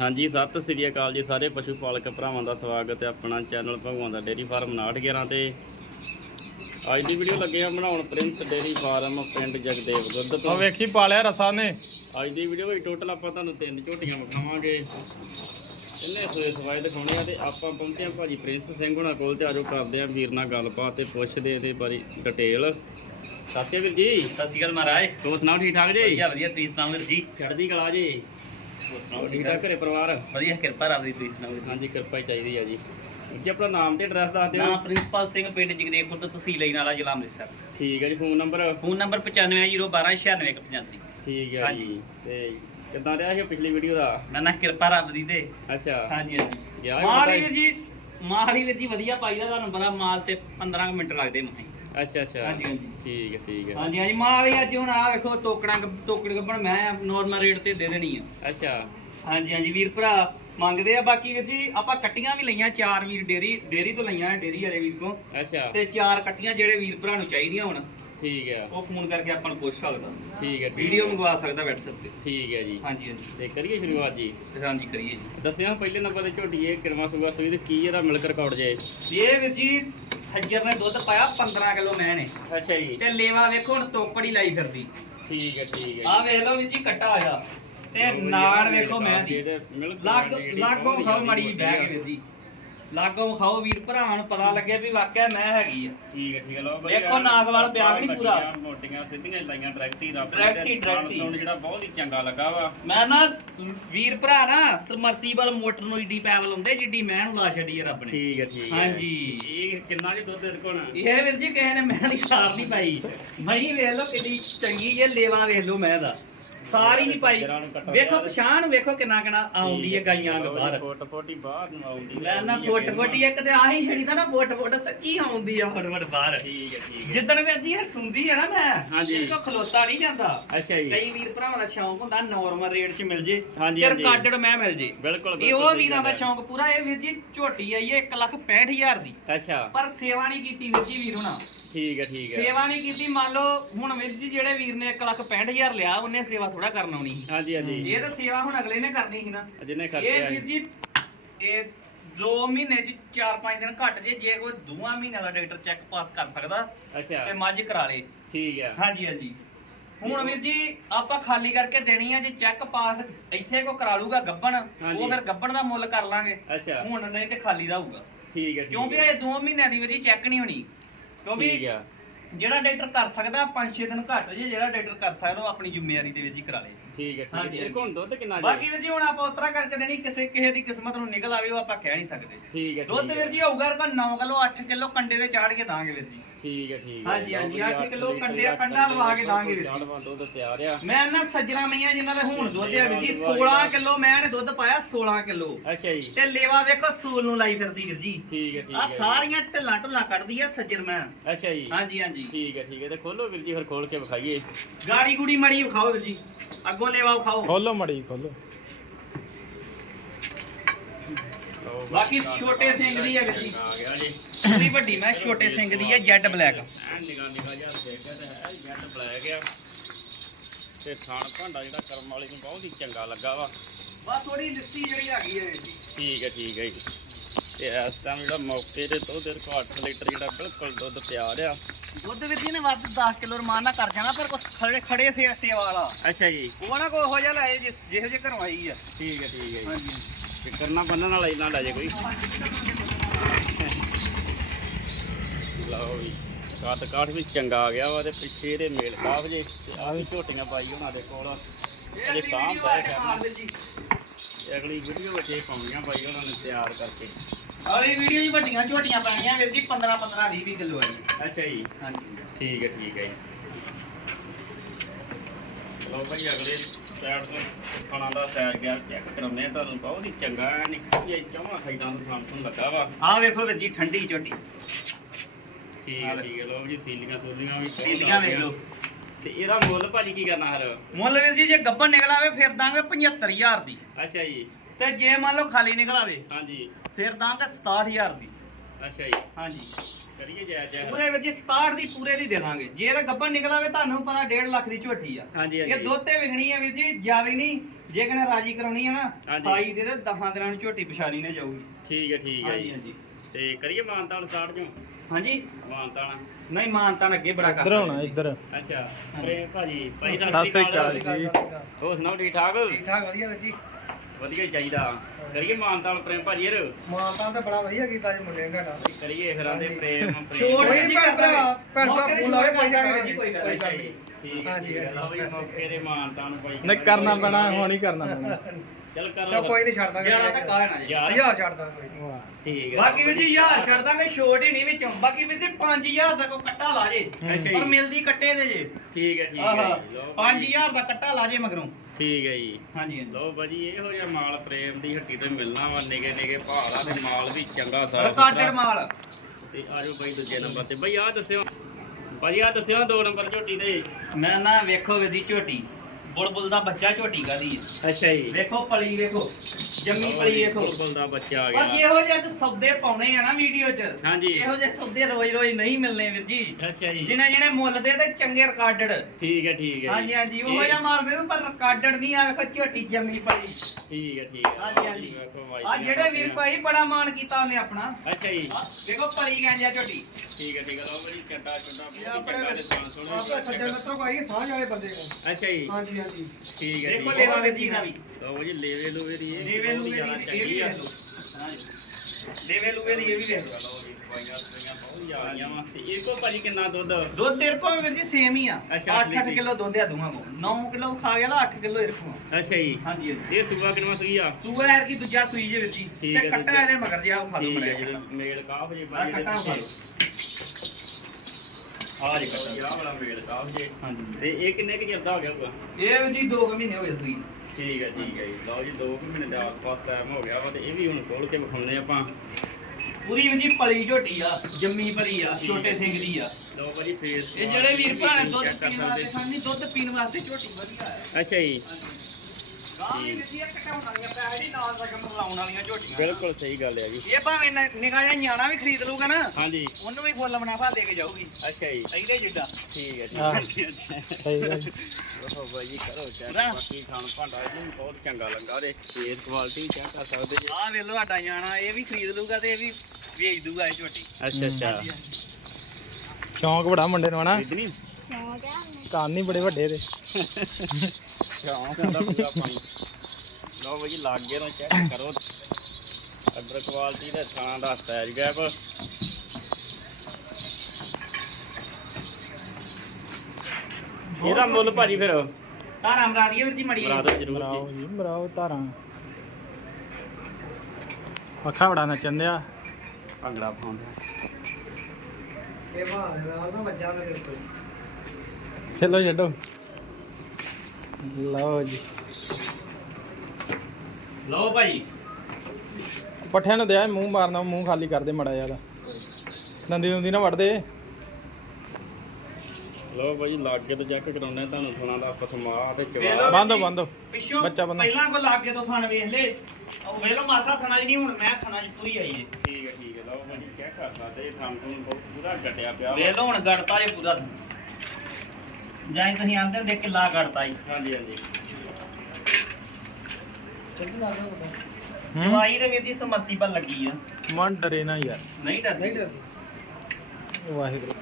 ਹਾਂਜੀ ਸਤਿ ਸ੍ਰੀ ਅਕਾਲ ਜੀ ਸਾਰੇ ਪਸ਼ੂ ਪਾਲਕ ਭਰਾਵਾਂ ਦਾ ਸਵਾਗਤ ਹੈ ਆਪਣਾ ਚੈਨਲ ਭਗਵਾਨ ਦਾ ਡੇਰੀ ਫਾਰਮ 911 ਤੇ। ਅੱਜ ਦੀ ਵੀਡੀਓ ਲੱਗੇ ਆ ਬਣਾਉਣ ਪ੍ਰਿੰਸ ਡੇਰੀ ਫਾਰਮ ਪਿੰਡ ਜਗਦੇਵ ਦੁੱਧ ਉਹ ਤੋਂ ਵੇਖੀ ਪਾਲਿਆ ਰਸਾ ਨੇ। ਅੱਜ ਦੀ ਵੀਡੀਓ ਵਿੱਚ ਟੋਟਲ ਆਪਾਂ ਤੁਹਾਨੂੰ ਤਿੰਨ ਝੋਟੀਆਂ ਵਿਖਾਵਾਂਗੇ। ਤਿੰਨੇ ਸੋਏ ਸਵਾਏ ਦਿਖਾਉਣੇ ਆ ਤੇ ਆਪਾਂ ਪਹੁੰਚੇ ਆ ਭਾਜੀ ਪ੍ਰਿੰਸ ਸਿੰਘ ਹੁਣਾਂ ਕੋਲ ਤੇ ਆਜੋ ਕਰਦੇ ਆ ਵੀਰ ਨਾਲ ਗੱਲਬਾਤ ਤੇ ਪੁੱਛਦੇ ਇਹਦੇ ਬਾਰੇ ਡਿਟੇਲ ਸਤਿ ਸ਼੍ਰੀ ਅਕਾਲ ਵੀਰ ਜੀ। ਸਤਿ ਸ਼੍ਰੀ ਅਕਾਲ ਮਹਾਰਾਜ। ਹੋਰ ਸੁਣਾਓ ਠੀਕ ਠਾਕ ਜੀ? ਵਧੀਆ ਵਧੀਆ। ਤੁਸੀਂ ਸੁਣਾਓ ਵੀਰ ਜੀ? ਚੜ੍ਹਦੀ ਕਲਾ ਜੀ। ਸੁਣਾਓ ਠੀਕ ਠਾਕ ਘਰੇ ਪਰਿਵਾਰ? ਵਧੀਆ ਕਿਰਪਾ ਰੱਬ ਦੀ ਤੁਸੀਂ ਸੁਣਾਓ? ਜੀ ਹਾਂਜੀ ਕਿਰਪਾ ਹੀ ਚਾਹੀਦੀ ਆ ਜੀ। ਜੀ ਆਪਣਾ ਨਾਮ ਤੇ ਐਡਰੈਸ ਦੱਸ ਦਿਓ। ਨਾਮ ਪ੍ਰਿੰਸੀਪਲ ਸਿੰਘ ਪਿੰਡ ਜਗਦੇਵ ਖੁਰਦ ਤਹਿਸੀਲ ਲੈਨਾਲਾ ਜ਼ਿਲ੍ਹਾ ਅੰਮ੍ਰਿਤਸਰ। ਠੀਕ ਹੈ ਜੀ ਫੋਨ ਨੰਬਰ? ਫੋਨ ਨੰਬਰ 9501296185 ਠੀਕ ਹੈ ਹਾਂਜੀ। ਜੀ ਤੇ ਕਿੱਦਾਂ ਰਿਹਾ ਸੀ ਪਿਛਲੀ ਵੀਡੀਓ ਦਾ? ਮੈਂ ਨਾ ਕਿਰਪਾ ਰੱਬ ਦੀ ਤੇ। ਅੱਛਾ। ਹਾਂਜੀ ਹਾਂਜੀ। ਗਿਆ ਮਾਲੀ ਵੀਰ ਜੀ ਮਾਲੀ ਵੀਰ ਜੀ ਵਧੀਆ ਪਾਈਦਾ ਤੁਹਾਨੂੰ ਪਤਾ ਮਾਲ ਤੇ 15 ਕੁ ਮਿੰਟ ਲੱਗਦੇ ਮਾਈ ਅੱਛਾ ਅੱਛਾ। ਹਾਂਜੀ, ਹਾਂਜੀ। ਠੀਕ ਹੈ ਠੀਕ ਹੈ। ਹਾਂਜੀ ਹਾਂਜੀ ਮਾਲੀ ਅੱਜ ਹੁਣ ਆ ਵੇਖੋ ਤੋਕੜਾਂ ਤੋਕੜ ਗੱਬਣ ਮੈਂ ਨੋਰਮਲ ਰੇਟ ਤੇ ਦੇ ਦੇਣੀ ਆ। ਅੱਛਾ। ਹਾਂਜੀ ਹਾਂਜੀ ਵੀਰ ਭਰਾ ਮੰਗਦੇ ਆ ਬਾਕੀ ਵੀਰ ਜੀ ਆਪਾਂ ਕੱਟੀਆਂ ਵੀ ਲਈਆਂ ਚਾਰ ਵੀਰ ਡੇਰੀ ਡੇਰੀ ਤੋਂ ਲਈਆਂ ਡੇਰੀ ਵਾਲੇ ਵੀਰ ਕੋਲ। ਅੱਛਾ। ਤੇ ਚਾਰ ਕੱਟੀਆਂ ਜਿਹੜੇ ਵੀਰ ਭਰਾ ਨੂੰ ਚਾਹੀਦੀਆਂ ਹੁਣ ਠੀਕ ਹੈ। ਉਹ ਫੋਨ ਕਰਕੇ ਆਪਾਂ ਨੂੰ ਪੁੱਛ ਸਕਦਾ। ਠੀਕ ਹੈ ਵੀਡੀਓ ਹੈ। ਮੰਗਵਾ ਸਕਦਾ WhatsApp ਤੇ। ਠੀਕ ਹੈ ਜੀ। ਹਾਂਜੀ ਹਾਂਜੀ। ਤੇ ਕਰੀਏ ਸ਼ੁਰੂਆਤ ਜੀ? ਹਾਂਜੀ ਕਰੀਏ ਜੀ। ਦੱਸਿਆ ਪਹਿਲੇ ਨੰਬਰ ਤੇ ਝੋਟੀ ਇਹ ਕਿਰਮਾ ਸੂਗਾ ਸੂਈ ਤੇ ਕੀ ਇਹਦਾ ਮਿਲਕ ਰਿਕਾਰਡ ਜੇ? ਇਹ ਵੀਰ ਜੀ ਸੱਜਰ ਨੇ ਦੁੱਧ ਪਾਇਆ 15 ਕਿਲੋ ਮੈਂ ਨੇ। ਅੱਛਾ ਜੀ। ਤੇ ਲੇਵਾ ਵੇਖੋ ਹੁਣ ਤੋਕੜੀ ਲਾਈ ਫਿਰਦੀ। ਠੀਕ ਹੈ ਠੀਕ ਹੈ। ਆਹ ਵੇਖ ਲਓ ਵੀਰ ਜੀ ਕੱਟਾ ਆਇਆ ਤੇ ਨਾੜ ਵੇਖੋ ਮੈਂ ਦੀ। ਲੱਗ ਲਾਗੋ ਖਾਓ ਮੜੀ ਬਹਿ ਕੇ ਜੀ। ਲਾਗੋ ਖਾਓ ਵੀਰ ਭਰਾਵਾਂ ਨੂੰ ਪਤਾ ਲੱਗੇ ਵੀ ਵਾਕਿਆ ਮੈਂ ਹੈਗੀ ਆ। ਠੀਕ ਹੈ ਠੀਕ ਹੈ ਲਓ ਬਈ ਦੇਖੋ ਯਾਰ, ਨਾਗ ਵਾਲਾ ਬਿਆਗ ਨੀ ਪੂਰਾ। ਮੋਟੀਆਂ ਸਿੱਧੀਆਂ ਲਾਈਆਂ ਡਾਇਰੈਕਟ ਹੀ ਰੱਬ Direct ਹੀ, direct ਜਿਹੜਾ ਬਹੁਤ ਹੀ ਚੰਗਾ ਲੱਗਾ ਵਾ। ਮੈਂ ਨਾ ਵੀਰ ਭਰਾ ਨਾ ਸਮਰਸੀਬਲ ਮੋਟਰ ਨੂੰ ਈਡੀ ਪੈਵ ਲਾਉਂਦੇ ਜਿੱਡੀ ਮੈਂ ਨੂੰ ਲਾ ਛੱਡੀ ਆ ਰੱਬ ਨੇ। ਠੀਕ ਹੈ ਠੀਕ ਹੈ। ਹਾਂਜੀ। ਇਹ ਕਿੰਨਾ ਜੀ ਦੁੱਧ ਇਹਦੇ ਕੋਲ ਇਹ ਵੀਰ ਜੀ ਕਿਸੇ ਨੇ ਮੈਂ ਨਹੀਂ ਸਾਰ ਨਹੀਂ ਪਾਈ। ਮਹੀਂ ਵੇਖ ਲਓ ਕਿੰਨੀ ਚੰਗੀ ਜੇ ਲੇਵਾ ਵੇਖ ਲਓ ਮੈਂ ਦਾ। ਸਾਰੀ ਨਹੀਂ ਪਾਈ ਵੇਖੋ। ਪਛਾਣ ਵੇਖੋ ਕਿੰਨਾ ਕਿੰਨਾ ਆਉਂਦੀ ਹੈ ਗਾਈਆਂ ਦੇ ਬਾਹਰ। ਫੁੱਟ ਫੁੱਟ ਬਾਹਰ ਨੂੰ ਆਉਂਦੀ ਲੈ ਨਾ ਫੁੱਟ ਫੁੱਟ ਇੱਕ ਤੇ ਆਹੀ ਛੜੀ ਦਾ ਨਾ ਫੁੱਟ ਫੁੱਟ ਸੱਚੀ ਆਉਂਦੀ ਆ ਫੁੱਟ ਫੁੱਟ ਬਾਹਰ। ਠੀਕ ਹੈ ਠੀਕ ਹੈ। ਜਿੱਦਣ ਵੀਰ ਜੀ ਇਹ ਸੁੰਦੀ ਹੈ ਨਾ ਮੈਂ ਹਾਂਜੀ। ਇਹ ਤੋਂ ਖਲੋਤਾ ਨਹੀਂ ਜਾਂਦਾ। ਅੱਛਾ ਜੀ। ਕਈ ਵੀਰ ਭਰਾਵਾਂ ਦਾ ਸ਼ੌਂਕ ਹੁੰਦਾ ਨਾਰਮਲ ਰੇਟ 'ਚ ਮਿਲ ਜੇ ਹਾਂਜੀ। ਕਾਡੜ ਮੈਂ ਮਿਲ ਜੇ। ਬਿਲਕੁਲ ਇਹ ਉਹ ਵੀਰਾਂ ਦਾ ਸ਼ੌਂਕ ਪੂਰਾ ਇਹ ਵੀਰ ਜੀ ਝੋਟੀ ਆਈ ਹੈ 165000 ਦੀ ਗੱਲ ਹੈ। ਅੱਛਾ। ਪਰ ਸੇਵਾ ਨਹੀਂ ਕੀਤੀ ਵੀਰ ਜੀ ਵੀਰ ਹੁਣਾ। ਠੀਕ ਹੈ ਠੀਕ ਹੈ। ਸੇਵਾ ਨਹੀਂ ਕੀਤੀ ਮੰਨ ਲਓ ਹੁਣ ਵੀਰ ਜੀ ਜਿਹੜੇ ਵੀਰ ਨੇ 165000 ਲਿਆ ਉਹਨੇ ਸੇਵਾ ਥੋੜਾ ਕਰਨ ਆਉਣੀ। ਸੀ ਹਾਂਜੀ ਹਾਂਜੀ। ਇਹ ਤਾਂ ਸੇਵਾ ਹੁਣ ਅਗਲੇ ਨੇ ਕਰਨੀ ਸੀ ਨਾ। ਜਿਹਨੇ ਇਹ ਖਰਚਿਆ ਵੀਰ ਜੀ ਇਹ 2 ਮਹੀਨੇ ਚ 4-5 ਦਿਨ ਘੱਟ ਜੇ ਜੇ ਕੋਈ ਦੋਵਾਂ ਮਹੀਨਿਆਂ ਦਾ ਡਾਕਟਰ ਚੈੱਕ ਪਾਸ ਕਰ ਸਕਦਾ ਅੱਛਾ। ਤੇ ਮੱਝ ਕਰਾ ਲੇ। ਠੀਕ ਹੈ। ਹਾਂਜੀ ਹਾਂਜੀ। ਹੁਣ ਵੀਰ ਜੀ ਆਪਾਂ ਖਾਲੀ ਕਰਕੇ ਦੇਣੀ ਆ ਜੇ ਚੈੱਕ ਪਾਸ ਇੱਥੇ ਕੋ ਕਰਾ ਲੂਗਾ ਗੱਬਣ ਹਾਂਜੀ। ਉਹ ਫਿਰ ਗੱਬਣ ਦਾ ਮੁੱਲ ਕਰ ਲਾਂਗੇ। ਅੱਛਾ। ਹੁਣ ਨਹੀਂ ਤੇ ਖਾਲੀ ਦਾ ਹੋਊਗਾ। ਠੀਕ ਹੈ ਠੀਕ ਕਿਉਂਕਿ ਹੈ। ਇਹ 2 ਮਹੀਨਿਆਂ ਦੀ ਵੀਰ ਜੀ ਚੈੱਕ ਨਹੀਂ ਹੋਣੀ। ਠੀਕ ਕਿਉਂਕਿ ਜਿਹੜਾ ਡਾਕਟਰ ਕਰ ਸਕਦਾ 5-6 ਦਿਨ ਘੱਟ ਜੇ ਜਿਹੜਾ ਡਾਕਟਰ ਕਰ ਸਕਦਾ ਉਹ ਆਪਣੀ ਜ਼ਿੰਮੇਵਾਰੀ ਦੇ ਵਿੱਚ ਹੀ ਕਰਾ ਲੇ ਠੀਕ ਹੈ ਠੀਕ ਹਾਂਜੀ, ਹੈ ਕੋਣ ਦੁੱਧ ਕਿੰਨਾ ਜੀ ਬਾਕੀ ਵੀਰ ਜੀ ਹੁਣ ਆਪਾਂ ਉਤਰਾ ਕਰਕੇ ਦੇਣੀ ਕਿਸੇ ਕਿਸੇ ਦੀ ਕਿਸਮਤ ਨੂੰ ਨਿਕਲ ਆਵੇ ਉਹ ਆਪਾਂ ਕਹਿ ਨਹੀਂ ਸਕਦੇ। ਠੀਕ ਹੈ ਦੁੱਧ ਵੀਰ ਜੀ ਹੋਊਗਾ ਰੁਪਾ 9 ਕਿਲੋ 8 ਕਿਲੋ ਕੰਡੇ ਦੇ ਚਾੜ ਕੇ ਦਾਂਗੇ ਵੀਰ ਜੀ। ਠੀਕ ਹੈ ਠੀਕ ਹੈ। ਹਾਂਜੀ, ਹਾਂਜੀ, ਬਈ ਕਿੱਲੋ ਕੰਡਿਆ ਦਾ ਕੰਡਾ ਲਵਾ ਕੇ ਦਾਂਗੇ ਵੀਰ ਜੀ। ਚਾਲਵਾਂ ਦੁੱਧ ਤਿਆਰ ਆ। ਮੈਂ ਨਾ ਸੱਜਣਾ ਮਈਆਂ ਜਿਨ੍ਹਾਂ ਦੇ ਹੁਣ ਦੁੱਧ ਆ ਵੀਰ ਜੀ 16 ਕਿਲੋ ਮੈਂ ਨੇ ਦੁੱਧ ਪਾਇਆ 16 ਕਿਲੋ। ਅੱਛਾ ਜੀ। ਤੇ ਲੇਵਾ ਵੇਖੋ ਸੂਲ ਨੂੰ ਲਾਈ ਫਿਰਦੀ ਵੀਰ ਜੀ। ਠੀਕ ਹੈ ਠੀਕ ਆ ਹੈ ਸਾਰੀਆਂ ਢਿੱਲਾਂ ਢੁੱਲਾਂ ਕੱਢਦੀ ਆ ਸੱਜਰ ਮੈਂ। ਅੱਛਾ ਜੀ। ਹਾਂਜੀ ਹਾਂਜੀ। ਠੀਕ ਹੈ ਠੀਕ ਹੈ। ਤੇ ਖੋਲੋ ਵੀਰ ਜੀ ਫਿਰ ਖੋਲ ਕੇ ਵਿਖਾਈਏ। ਗਾੜੀ ਗੁੜੀ ਮੜੀ ਵਿਖਾਓ ਵੀਰ ਜੀ। ਅੱਗੋਂ ਲੇਵਾ ਵਿਖਾਓ ਖੋਲੋ ਮੜੀ ਖੋਲੋ। ਬਾਕੀ ਛੋਟੇ ਸਿੰਘ ਦੀ ਹੈ ਜੀ ਆ ਗਿਆ ਜੀ ਪੂਰੀ ਵੱਡੀ ਮੈਂ ਛੋਟੇ ਸਿੰਘ ਦੀ ਹੈ ਜੈਡ ਬਲੈਕ। ਨਿਗਾ ਨਿਗਾ ਜਿਹਾ ਦੇਖਿਆ ਤੇ ਹੈ ਜੱਟ ਬਲੈਕ ਆ ਤੇ ਥਾਣ ਭਾਂਡਾ ਜਿਹੜਾ ਕਰਮ ਵਾਲੀ ਨੂੰ ਬਹੁਤ ਹੀ ਚੰਗਾ ਲੱਗਾ ਵਾ ਬਸ ਥੋੜੀ ਲਿੱਸੀ ਜਿਹੜੀ ਹੈਗੀ ਹੈ। ਜੀ ਠੀਕ ਹੈ ਠੀਕ ਹੈ ਜੀ। ਤੇ ਇਸ ਟਾਈਮ ਜਿਹੜਾ ਮੌਕੇ ਤੇ ਦੁੱਧ ਦੇ ਕੋਲ 8 ਲੀਟਰ ਜਿਹੜਾ ਬਿਲਕੁਲ ਦੁੱਧ ਤਿਆਰ ਆ। ਦੁੱਧ ਜੀ ਨੇ ਵੱਧ 10 ਕਿਲੋ ਰਮਾਨਾ ਕਰ ਜਾਣਾ ਪਰ ਕੁਛ ਖੜੇ ਖੜੇ ਸੇ ਸੇ ਵਾਲਾ। ਅੱਛਾ ਜੀ। ਉਹ ਨਾ ਕੋ ਹੋ ਜਾ ਲਾਏ ਜਿਹੋ ਜਿਹੇ ਘਰੋਂ ਆਈ ਆ। ਠੀਕ ਹੈ ਠੀਕ ਹੈ ਜੀ। ਹਾਂਜੀ। ਤੇ ਕਰਨਾ ਬੰਨਣ ਵਾਲਾ ਇਹਨਾਂ ਦਾ ਜੇ ਕੋਈ। ਲਓ ਵੀ ਕਾਟ ਕਾਠ ਵੀ ਚੰਗਾ ਆ ਗਿਆ ਵਾ ਤੇ ਪਿੱਛੇ ਇਹਦੇ ਮੇਲ ਕਾਫ ਜੇ ਆਹ ਵੀ ਝੋਟੀਆਂ ਪਾਈ ਉਹਨਾਂ ਦੇ ਕੋਲ। ਅਜੇ ਸਾਂਭ ਪਏ ਕਰਨਾ। ਅਗਲੀ ਵੀਡੀਓ ਵਿੱਚ ਇਹ ਪਾਉਣੀਆਂ ਬਾਈ ਉਹਨਾਂ ਨੇ ਤਿਆਰ ਕਰਕੇ। ਅਗਲੀ ਵੀਡੀਓ ਜੀ ਵੱਡੀਆਂ ਝੋਟੀਆਂ ਪੈਣੀਆਂ ਵੀਰ ਜੀ 15 15 20 20 ਕਿਲੋ ਆਈ ਅੱਛਾ ਜੀ। ਹਾਂਜੀ। ਠੀਕ ਹੈ ਠੀਕ ਹੈ ਜੀ। ਲਓ ਭਾਈ ਅਗਲੇ ਸਾਈਡ ਤੋਂ ਖਾਣਾ ਦਾ ਸੈਰ ਗਿਆ ਚੈੱਕ ਕਰਾਉਂਦੇ ਆ ਤੁਹਾਨੂੰ ਬਹੁਤ ਹੀ ਚੰਗਾ ਹੈ ਨਿੱਕੀ ਜਿਹੀ ਚੌਹਾਂ ਸਾਈਡਾਂ ਤੋਂ ਖਾਣ ਤੋਂ ਲੱਗਾ ਵਾ। ਆਹ ਵੇਖੋ ਵੀਰ ਜੀ ਠੰਡੀ ਝੋਟੀ। ਠੀਕ ਹੈ ਠੀਕ ਹੈ ਲਓ ਜੀ ਸੀਲੀਆਂ ਸੂਲੀਆਂ ਵੀ ਸੀਲੀਆਂ ਵੇਖ ਲਓ। ਤੇ ਇਹਦਾ ਮੁੱਲ ਭਾਜੀ ਕੀ ਕਰਨਾ ਹਰ ਮੁੱਲ ਵੀਰ ਜੀ ਜੇ ਗੱਬਨ ਨਿਕਲ ਆਵੇ ਫਿਰ ਦਾਂਗੇ 75000 ਦੀ। ਅੱਛਾ ਜੀ। ਤੇ ਜੇ ਮੰਨ ਲਓ ਖਾਲੀ ਨਿਕਲ ਆਵੇ ਹਾਂਜੀ। ਫਿਰ ਦਾਂਗੇ 67000 ਦੀ। ਅੱਛਾ ਜੀ। ਹਾਂਜੀ। ਕਰੀਏ ਜੈ ਜੈ ਪੂਰੇ ਵਿੱਚ 67 ਦੀ ਪੂਰੇ ਦੀ ਦੇ ਦਾਂਗੇ। ਜੇ ਇਹਦਾ ਗੱਬਨ ਨਿਕਲਾਵੇ ਤੁਹਾਨੂੰ ਪਤਾ 1.5 ਲੱਖ ਦੀ ਝੋਟੀ ਆ। ਹਾਂਜੀ ਇਹ ਦੁੱਧ ਤੇ ਵਿਕਣੀ ਹੈ ਵੀਰ ਜੀ ਜ਼ਿਆਦਾ ਨਹੀਂ। ਜੇ ਕਿਨੇ ਰਾਜੀ ਕਰਾਉਣੀ ਹੈ ਨਾ। ਸਾਈ ਦੇ ਤੇ 10 ਦਿਨਾਂ ਨੂੰ ਝੋਟੀ ਪਛਾਣੀ ਨੇ ਜਾਊਗੀ। ਠੀਕ ਹੈ ਠੀਕ ਹੈ ਹਾਂਜੀ ਜੀ। ਹਾਂਜੀ ਤੇ ਕਰੀਏ ਮਾਨਤਾਨ ਸਟਾਰਟ ਜੋ ਹਾਂਜੀ। ਮਾਨਤਾਨ ਨਹੀਂ ਮਾਨਤਾਨ ਅੱਗੇ ਬੜਾ ਇੱਧਰ ਕਰ ਹੋਣਾ ਇੱਧਰ। ਅੱਛਾ। ਪ੍ਰੇਮ ਭਾਜੀ ਭਾਈ ਸਤਿ ਸ੍ਰੀ ਅਕਾਲ। ਜੀ। ਹੋਰ ਸੁਣਾਓ ਠੀਕ ਠਾਕ? ਠੀਕ ਠਾਕ ਵਧੀਆ ਵੀਰ ਜੀ। ਵਧੀਆ ਹੀ ਚਾਹੀਦਾ। ਕਰੀਏ ਮਾਨਤਾਨ ਪ੍ਰੇਮ ਭਾਜੀ ਯਾਰ ਮਾਨਤਾ ਤਾਂ ਬੜਾ ਵਧੀਆ ਕੀਤਾ ਜੀ ਮੁੰਡੇ ਨੇ ਘਾਟਾ ਕਰੀਏ ਫਿਰ ਆਂਦੇ ਪ੍ਰੇਮ ਛੋੜ ਕੋਈ ਪ੍ਰੇਮ। ਨੀ ਭੈਣ ਭਰਾ, ਭੈਣ ਭਰਾ ਫੋਨ ਲਾਵੇ ਕੋਈ ਨਾ ਜੀ ਕੋਈ ਗੱਲ ਨਹੀਂ ਜੀ ਠੀਕ ਹੈ ਹਾਂਜੀ, ਠੀਕ ਹੈ। ਲਓ ਵੀ ਮੌਕੇ ਦੇ ਮਾਨਤਾਨ ਭਾਈ ਨਹੀਂ ਕਰਨਾ ਪੈਣਾ ਹੁਣ ਹੀ ਕਰਨਾ ਪੈਣਾ। ਚੱਲ ਕਰ ਕੋਈ ਨਹੀਂ ਛੱਡ ਦਾਂਗੇ। ਜ਼ਿਆਦਾ ਤਾਂ ਕਾਹ ਨਾ ਜੀ। ਯਾਰ। ਹਜ਼ਾਰ ਛੱਡ ਦਾਂਗੇ ਕੋਈ ਨੀ। ਵਾਹ। ਠੀਕ ਹੈ। ਬਾਕੀ ਵੀਰ ਜੀ ਯਾਰ ਛੱਡ ਦਾਂਗੇ ਛੋਟ ਹੀ ਨਹੀਂ ਵਿੱਚੋਂ। ਬਾਕੀ ਵੀਰ ਜੀ 5000 ਦਾ ਕੋ ਕੱਟਾ ਲਾ ਜੇ। ਅੱਛਾ ਪਰ ਮਿਲਦੀ ਕੱਟੇ ਦੇ ਜੇ। ਠੀਕ ਹੈ ਠੀਕ ਆਹਾ ਹੈ ਜੀ। ਲਓ ਭਾਜੀ। 5000 ਦਾ ਕੱਟਾ ਲਾ ਜੇ ਮਗਰੋਂ। ਠੀਕ ਹੈ ਜੀ। ਹਾਂਜੀ ਹਾਂਜੀ। ਲੋ ਬਾਜੀ ਇਹੋ ਜਿਹਾ ਮਾਲ ਪ੍ਰੇਮ ਦੀ ਹੱਟੀ ਤੇ ਮਿਲਣਾ ਵਾ ਨਿਗੇ ਨਿਗੇ ਭਾਲਾ ਤੇ ਮਾਲ ਵੀ ਚੰਗਾ ਸਾਰਾ ਰਿਕਾਰਡਡ ਮਾਲ। ਤੇ ਆਜੋ ਬਾਈ ਦੂਜੇ ਨੰਬਰ ਤੇ। ਬਾਈ ਆ ਦੱਸਿਓ। ਬਾਜੀ ਆ ਦੱਸਿਓ ਦੋ ਨੰਬਰ ਝੋਟੀ ਦੇ ਮੈਂ ਨਾ ਵੇਖੋ ਵੀਰ ਜੀ ਝੋਟੀ। ਬੁਲਬੁਲ ਦਾ ਬੱਚਾ ਝੋਟੀ ਕਾਦੀ ਹੈ ਅੱਛਾ ਜੀ। ਵੇਖੋ ਪਲੀ ਵੇਖੋ। ਜੰਮੀ ਪਲੀ ਵੇਖੋ। ਬੁਲਬੁਲ ਦਾ ਬੱਚਾ ਆ ਪਰ ਗਿਆ ਜਿਹੋ ਚ ਸੌਦੇ ਪਾਉਣੇ ਆ ਨਾ ਵੀਡੀਓ 'ਚ। ਹਾਂਜੀ। ਇਹੋ ਜਿਹੇ ਸੌਦੇ ਰੋਜ਼ ਰੋਜ਼ ਨਹੀਂ ਮਿਲਨੇ ਵੀਰ ਜੀ। ਅੱਛਾ ਜੀ। ਜਿਹਨੇ ਜਿਹਨੇ ਮੁੱਲ ਦੇ ਤੇ ਚੰਗੇ ਰਿਕਾਰਡਡ। ਠੀਕ ਹੈ ਠੀਕ ਹੈ ਹਾਂਜੀ ਹਾਂਜੀ। ਉਹ ਇਹ- ਜਿਹਾ ਮਾਲ ਮੇਰੇ ਪਰ ਰਿਕਾਰਡਡ ਨਹੀਂ ਆ। ਵੇਖੋ ਝੋਟੀ ਜੰਮੀ ਪਲੀ। ਠੀਕ ਹੈ ਠੀਕ ਹੈ। ਹਾਂਜੀ ਹਾਂਜੀ। ਵੇਖੋ ਆ ਜਿਹੜੇ ਵੀਰ। ਭਾਈ ਬੜਾ ਮਾਣ ਕੀਤਾ ਉਹਨੇ ਆਪਣਾ। ਅੱਛਾ ਜੀ। ਵੇਖੋ ਪਲੀ ਗੰਜਾ ਝੋਟੀ। ਠੀਕ ਹੈ ਠੀਕ ਹੈ। ਲਓ ਚੱਡਾ ਚੱਡਾ ਇਹ ਬਹੁਤ ਆਪਣੇ ਚੰਗਾ ਤੇ ਸੁਣ ਸੁਣ ਆਪਣੇ ਸੱਜਣ ਮਿੱਤਰੋ ਕੋਈ ਸਾਂਝ ਵਾਲੇ ਬੰਦੇ ਨੇ ਅੱਛਾ ਜੀ। ਹਾਂਜੀ ਹਾਂਜੀ। ਠੀਕ ਹੈ ਦੇਖੋ ਲੇਵਾ ਵੀਰ ਜੀ ਦਾ ਵੀ। ਲਓ ਜੀ ਲੇਵੇ ਲੂਵੇ ਦੀ ਇਹ ਲੇਵੇ ਲੂਵੇ ਦੀ ਇਹ ਵੀ ਵੇਖ ਲਓ। ਲੇਵੇ ਲੂਵੇ ਦੀ ਇਹ ਵੀ ਵੇਖ ਲਓ। ਲਓ ਜੀ ਸਵਾਈਆਂ ਸਵਾਈਆਂ ਜ਼ਿਆਦੀਆਂ ਵਾ। ਤੇ ਇਹ ਕੋ ਭਾਜੀ ਕਿੰਨਾ ਦੁੱਧ? ਦੁੱਧ ਤੇਰੇ ਕੋਲ ਵੀਰ ਜੀ ਸੇਮ ਹੀ ਆ। ਅੱਛਾ, 8-8 ਠੀਕ। ਕਿਲੋ ਦੁੱਧ ਆ ਦੋਵਾਂ ਕੋ 9 ਕਿਲੋ ਖਾ ਗਿਆ ਨਾ 8 ਕਿਲੋ ਇਰਖੋਂ ਅੱਛਾ ਜੀ। ਹਾਂਜੀ ਹਾਂਜੀ। ਇਹ ਸੂਆ ਕਿੰਨਾ ਸੂਈ ਆ? ਸੂਆ ਐਰ ਕੀ ਦੂਜਾ ਸੂਈ ਜੇ ਵੀਰ ਜੀ। ਠੀਕ ਤੇ ਹੈ, ਕੱਟਾ ਦੂਜਾ। ਇਹਦੇ ਮਗਰ ਜਿਆ ਉਹ ਖਾ ਲਓ ਠੀਕ ਹੈ ਮੜਿਆ ਜਿਹੜਾ ਮੇਲ ਕਾਫ ਜੇ ਆ ਬਾਜੀ ਕੱਟਾ ਖਾ ਲਓ ਆ ਜੀ ਕੱਟਾ। ਵਾਲਾ ਮੇਲ ਕਾਫ ਜੇ ਹਾਂਜੀ ਤੇ ਇਹ ਕਿੰਨੇ ਕੁ ਚਿਰ ਦਾ ਹੋ ਗਿਆ ਹੋਊਗਾ ਇਹ ਵੀਰ ਜੀ 2 ਮਹੀਨੇ ਹੋ ਗਏ ਸੂਈ ਠੀਕ ਹੈ ਠੀਕ ਹੈ ਜੀ। ਲਓ ਜੀ 2 ਮਹੀਨੇ ਦੇ ਆਸ-ਪਾਸ ਟਾਈਮ ਹੋ ਗਿਆ ਵਾ ਤੇ ਇਹ ਵੀ ਹੁਣ ਖੋਲ ਕੇ ਵਿਖਾਉਣੇ ਆਪਾਂ। ਪੂਰੀ ਜੀ ਪਲੀ ਝੋਟੀ ਆ ਜੰਮੀ ਪਲੀ ਆ ਛੋਟੇ। ਸਿੰਘ ਦੀ ਆ। ਲਓ ਭਾਜੀ ਫੇਸ ਇਹ ਜਿਹੜੇ ਵੀਰ ਭਾਣੇ ਦੁੱਧ ਪੀਣ ਸਕਦੇ ਖਾਣੀ ਦੁੱਧ ਪੀਣ ਵਾਸਤੇ ਝੋਟੀ ਵਧੀਆ ਆ। ਅੱਛਾ ਜੀ। ਜੀ ਬਿਲਕੁਲ ਸਹੀ ਗੱਲ ਹੈ ਜੀ। ਇਹ ਭਾਵੇਂ ਨਿਗਾਹ ਜਿਹਾ ਨਿਆਣਾ ਵੀ ਖਰੀਦ ਲੂਗਾ ਨਾ ਹਾਂਜੀ। ਉਹਨੂੰ ਵੀ ਫੁੱਲ ਮੁਨਾਫਾ ਦੇ ਕੇ ਜਾਊਗੀ। ਅੱਛਾ ਜੀ। ਇਹਦੇ ਜਿੱਦਾਂ ਠੀਕ ਹੈ ਜੀ, ਅੱਛਾ ਸਹੀ ਗੱਲ। ਉਹ ਬਾਈ ਜੀ ਕਰੋ ਚੈੱਕ। ਪੂਰਾ। ਬਾਕੀ ਖਾਣ ਭਾਂਡਾ ਜੀ ਬਹੁਤ ਚੰਗਾ ਲੱਗਾ ਉਹਦੇ ਫੇਸ ਕੁਆਲਿਟੀ ਚੈੱਕ ਕਰ ਸਕਦੇ ਜੀ। ਆਹ ਵੇਖ ਲਓ ਸਾਡਾ ਨਿਆਣਾ ਇਹ ਵੀ ਖਰੀਦ ਲੂਗਾ ਤੇ ਇਹ ਵੀ ਵੇਚ ਦੂਗਾ ਇਹ ਝੋਟੀ। ਅੱਛਾ ਅੱਛਾ। ਸ਼ੌਂਕ ਬੜਾ ਮੁੰਡੇ ਨੂੰ ਹਨਾ? ਕੰਨ ਹੀ ਬੜੇ ਵੱਡੇ ਤੇ ਸ਼ੌਂਕ ਆਂਦਾ ਪੂਰਾ ਪਾਣੀ ਲਓ ਬਾਈ ਲੱਗ ਗਿਆ ਨਾ ਚੈੱਕ ਕਰੋ। ਅਦਰ ਕੁਆਲਿਟੀ ਦਾ ਥਾਂ ਦਾ ਸਾਈਜ਼ ਗੈਪ ਇਹਦਾ ਮੁੱਲ ਭਾਜੀ ਫਿਰ? ਤਾਰਾ ਮਰਾ ਦਈਏ ਵੀਰ ਜੀ ਮੜੀ ਜ਼ਰੂਰ ਮਰਾਓ ਜੀ ਜੀ ਮਰਾਓ ਧਾਰਾਂ। ਅੱਖਾਂ ਬੜਾ ਨੱਚਣ ਦਿਆ। ਭੰਗੜਾ ਪਾਉਂਦੇ ਇਹ ਬਾਹਰ ਨਾਲ ਨਾ ਵੱਜਾ ਮੇਰੇ ਕੋਲ ਚਲੋ ਛੱਡੋ। ਲਓ ਜੀ। ਲਓ ਭਾਈ। ਪੱਠਿਆਂ ਨੂੰ ਦਿਆ ਮੂੰਹ ਮਾਰਨਾ ਮੂੰਹ ਖਾਲੀ ਕਰਦੇ ਮੜਾ ਜ਼ਿਆਦਾ ਨੰਦੀ ਨੁੰਦੀ ਨਾ ਵੜਦੇ ਲਓ ਬਾਈ ਲਾਗੇ ਤੋਂ ਚੈੱਕ ਕਰਾਉਣੇ ਤੁਹਾਨੂੰ ਥਣਾ ਦਾ ਪਸਮਾ ਤੇ ਲਓ ਬੰਦ ਜੀ, ਬੰਦ। ਪਿੱਛੋਂ ਬੱਚਾ ਬੰਦ। ਪਹਿਲਾਂ ਕੋ ਲਾਗੇ ਤੋਂ ਥਣ ਵੇਖ ਲੈ ਉਹ ਵੇਖ ਲਓ ਮਾਸਾ ਥਣਾ ਦੀ ਨਹੀਂ ਹੁਣ ਮੈਂ ਥਣਾ ਦੀ ਪੂਰੀ ਆਈ ਏ ਠੀਕ ਹੈ ਠੀਕ ਹੈ ਲਓ ਬਾਈ ਚੈੱਕ ਕਰ ਸਕਦੇ ਇਹ ਥਾਂ ਤੋਂ ਬਹੁਤ ਪੂਰਾ ਘਟਿਆ ਪਿਆ ਵਾ। ਵੇਖ ਲਓ ਹੁਣ ਗੜਤਾ ਜੇ ਪੂਰਾ। ਜਾਈ ਤੁਸੀਂ ਆਂਦੇ ਦੇਖ ਕਿੱਲਾ ਗੜਤਾ ਈ ਹਾਂਜੀ ਹਾਂਜੀ। ਚੱਲ ਲਾ ਦੋ ਬੰਦਾ ਹੂੰ। ਜਵਾਈ ਦੇ ਵੀਰ ਜੀ ਸਮਰਸੀਬਲ ਲੱਗੀ ਆ। ਮਨ ਡਰੇ ਨਾ ਯਾਰ। ਨਹੀਂ ਡਰਦੀ। ਨਹੀਂ ਡਰਦੀ। ਵਾਹਿਗੁਰੂ।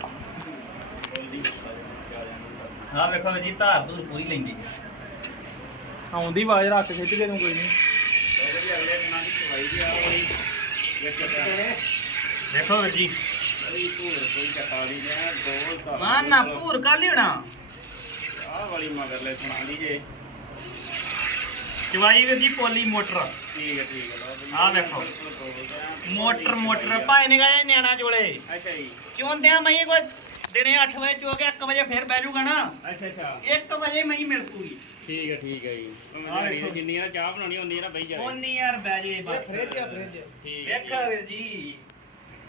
ਬੋਲਦੀ ਹਾਂ ਵੇਖੋ ਜੀ ਧਾਰ ਧੂਰ ਪੂਰੀ ਲੈਂਦੀ। ਆਉਂਦੀ ਆਵਾਜ਼ ਰੱਖ ਖਿੱਚ ਕੇ ਤੂੰ ਕੋਈ ਨਹੀਂ। ਅਗਲੇ ਥਾਂ ਦੀ ਚਵਾਈ ਦੀ ਆ ਵਾਲੀ ਵਿੱਚ ਪਿਆ ਵੇਖੋ ਵੀਰ ਜੀ। ਕੋਈ ਦੋ ਮਾਂ ਨਾ ਭੂਰ ਕਰ ਲਿਉਣਾ ਆਹ ਵਾਲੀ ਮਗਰਲੇ ਥਾਂ ਦੀ ਜੇ। ਜਵਾਈ ਵੀਰ ਜੀ ਪੋਲੀ ਮੋਟਰ। ਠੀਕ ਹੈ ਠੀਕ ਹੈ ਆਹ ਆ। Motor motor. ਭਾਈ ਨੇ ਕਹੇ ਨਿਆਣਾ ਚੋਲੇ ਅੱਛਾ ਜੀ। ਚੋਂਦਿਆਂ ਮੈਂ ਕੋਈ ਦਿਨੇ 8 ਵਜੇ ਚੋ ਕੇ 1 ਵਜੇ ਫੇਰ ਬਹਿ ਜਾਊਗਾ ਨਾ। ਅੱਛਾ ਅੱਛਾ। 1 ਵਜੇ ਮੈਂ ਹੀ ਮਿਲ ਪੂਗੀ ਠੀਕ ਹੈ ਠੀਕ ਹੈ ਜੀ। ਜਿੰਨੀ ਨਾ ਚਾਹ ਬਣਾਉਣੀ ਉਨੀ ਨਾ ਬਈ ਜਾਵੇ ਉਹਨੀ ਯਾਰ ਬਹਿ ਜੇ ਬਸ ਫ੍ਰਿਜ। ਆ ਫ੍ਰਿਜ ਠੀਕ ਹੈ। ਵੇਖੋ ਵੀਰ ਜੀ।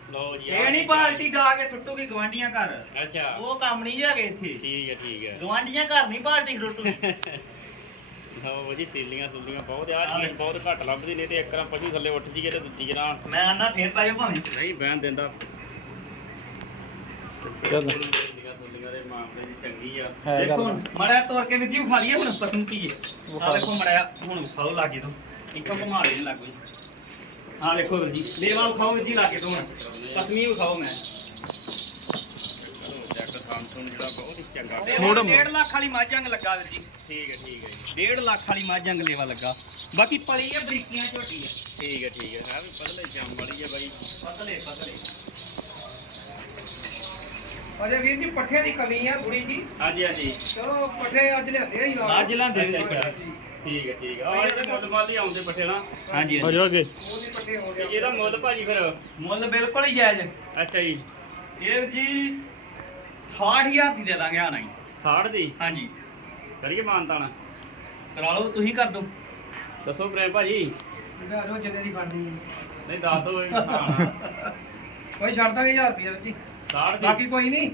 ਲਓ ਜੀ ਇਹ ਨਹੀਂ ਬਾਲਟੀ ਗਾ ਕੇ ਸੁੱਟੂਗੀ ਗਵਾਂਡੀਆਂ ਘਰ। ਅੱਛਾ। ਉਹ ਕੰਮ ਨਹੀਂ ਹੈਗੇ ਇੱਥੇ। ਠੀਕ ਹੈ ਠੀਕ ਹੈ। ਗਵਾਂਡੀਆਂ ਘਰ ਨਹੀਂ ਬਾਲਟੀ ਸੁੱਟੂ ਹਾਂ ਜੀ ਸੀਲੀਆਂ ਸੁਲੀਆਂ ਬਹੁਤ ਆ ਚੀਜ਼ ਬਹੁਤ ਘੱਟ ਲੱਭਦੀ ਨਹੀਂ ਤੇ ਇੱਕ ਰਾਂ ਪਸ਼ੂ ਥੱਲੇ ਉੱਠ ਜੀਏ ਤੇ ਦੂਜੀ ਰਾਂ ਮੈਂ ਆਨਾ ਫੇਰ ਪਾਇਓ ਭਾਵੇਂ। ਨਹੀਂ ਬਹਿਣ ਦਿੰਦਾ। ਚੱਲ। ਦੇ ਦੀ ਹੈ ਦੇਖੋ ਮੜਾ ਤੋੜ ਕੇ ਵਿੱਚ ਵਿਖਾ ਲਈਏ ਹੁਣ ਪਸੰਦ ਕੀ ਹੈ ਆ ਦੇਖੋ ਮੜਾ ਹੁਣ ਖਾਓ ਲਾਗੇ ਤੋਂ। ਇੱਕੋ ਘੁਮਾ ਲੈਣ ਲੱਗੋ ਜੀ ਹਾਂ ਦੇਖੋ ਵੀਰ ਜੀ ਲੇਵਾ ਖਾਓ ਜੀ ਲਾਗੇ ਤੋਂ ਹੁਣ ਪਸਮੀ ਵਿਖਾਓ ਮੈਂ। ਮੋੜ- ਲੇਵਾ 1.5 ਲੱਖ ਵਾਲੀ ਮੱਝੰਗ ਲੱਗਾ ਵੀਰ ਜੀ। ਠੀਕ ਹੈ ਠੀਕ ਹੈ ਜੀ। 1.5 ਲੱਖ ਵਾਲੀ ਮੱਝੰਗ ਲੇਵਾ ਲੱਗਾ। ਬਾਕੀ ਪਲੀ ਹੈ ਬਰੀਕੀਆਂ ਝੋਟੀ ਹੈ ਠੀਕ ਹੈ ਠੀਕ ਹੈ। ਵੀ ਪਤਲੇ ਜੰਮ ਵਾਲੀ ਹੈ ਬਾਈ। ਪਤਲੇ ਪਤਲੇ। ਅਜੇ ਵੀਰ ਜੀ ਪੱਠੇ ਦੀ ਕਮੀ ਆ ਥੋੜੀ ਜੀ। ਹਾਂਜੀ ਹਾਂਜੀ। ਚਲੋ ਪੱਠੇ ਅੱਜ ਲਿਆਂਦੇ ਆ ਨਾਲ। ਅੱਜ ਵੀਰ ਜੀ। ਠੀਕ ਹੈ ਠੀਕ ਹੈ। ਆ ਇਹਦੇ ਮੁੱਲ ਮਾਲੀ ਆਉਂਦੇ ਪੱਠੇ ਨਾ। ਹਾਂਜੀ ਆ ਹਾਂਜੀ ਜਾਓ ਅੱਗੇ ਉਹਦੇ ਪੱਠੇ ਹੋ ਤੇ ਗਏ ਇਹਦਾ ਮੁੱਲ ਭਾਜੀ ਫਿਰ? ਮੁੱਲ ਬਿਲਕੁਲ ਹੀ ਜਾਇਜ਼। ਅੱਛਾ ਜੀ। ਇਹ ਵੀਰ ਜੀ 68000 ਦੀ ਦੇ ਦਾਂਗੇ ਆਣਾ ਜੀ ਖਾੜ ਦੀ? ਹਾਂਜੀ। ਕਰੀਏ ਮਾਨਤਾਨ? ਕਰਾ ਲਓ ਤੁਸੀਂ ਕਰ ਦਿਓ। ਦੱਸੋ ਪ੍ਰੇਮ ਭਾਜੀ। ਇਹਦਾ ਜੋ ਜਿੰਨੇ ਦੀ ਬਣਨੀ ਹੈ। ਨਹੀਂ ਦੱਸ ਦੋ ਹਾਂ। ਕੋਈ ਛੱਡ ਦਾਂਗੇ 1000 ਰੁਪਏ ਵਿੱਚ। ਹੀ ਖਾੜ ਦੀ। ਬਾਕੀ ਕੋਈ ਨਹੀਂ।